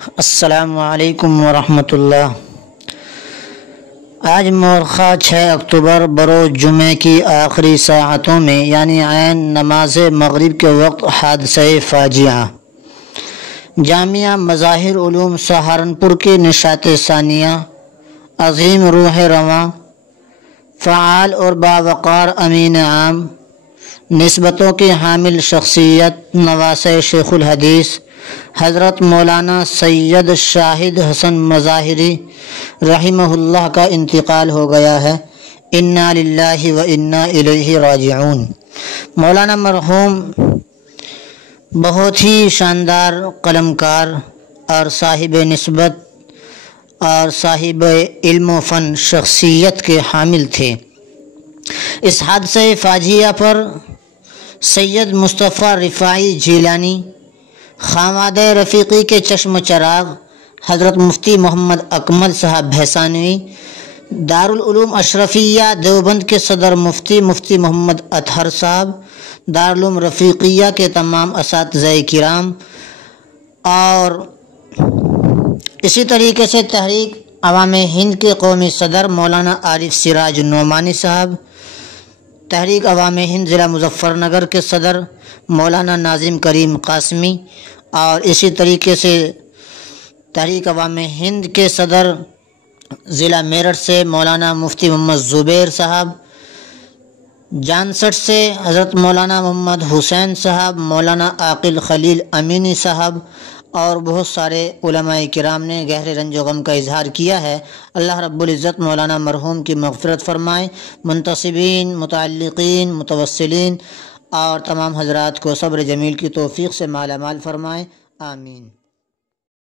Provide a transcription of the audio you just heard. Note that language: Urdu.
السلام علیکم ورحمۃ اللہ۔ آج مورخہ 6 اکتوبر بروز جمعہ کی آخری ساعتوں میں یعنی عین نماز مغرب کے وقت حادثہ فاجعہ جامعہ مظاہر علوم سہارنپور کے نشاط ثانیہ عظیم روح رواں فعال اور باوقار امین عام نسبتوں کی حامل شخصیت نواسہ شیخ الحدیث حضرت مولانا سید شاہد حسن مظاہری رحمہ اللہ کا انتقال ہو گیا ہے۔ انا للہ و انا الیہ راجعون۔ مولانا مرحوم بہت ہی شاندار قلمکار اور صاحب نسبت اور صاحب علم و فن شخصیت کے حامل تھے۔ اس حادثہ فاجعہ پر سید مصطفیٰ رفاعی جیلانی، خاماد رفیقی کے چشم و چراغ حضرت مفتی محمد اکمل صاحب بھیسانوی، دارالعلوم اشرفیہ دیوبند کے صدر مفتی محمد اطہر صاحب، دارالعلوم رفیقیہ کے تمام اساتذہ کرام، اور اسی طریقے سے تحریک عوام ہند کے قومی صدر مولانا عارف سراج نعمانی صاحب، تحریک عوام ہند ضلع مظفر نگر کے صدر مولانا ناظم کریم قاسمی، اور اسی طریقے سے تحریک عوام ہند کے صدر ضلع میرٹھ سے مولانا مفتی محمد زبیر صاحب، جانسٹ سے حضرت مولانا محمد حسین صاحب، مولانا عاقل خلیل امینی صاحب اور بہت سارے علماء کرام نے گہرے رنج و غم کا اظہار کیا ہے۔ اللہ رب العزت مولانا مرحوم کی مغفرت فرمائے، منتصبین، متعلقین، متوسلین اور تمام حضرات کو صبر جمیل کی توفیق سے مالا مال فرمائے، آمین۔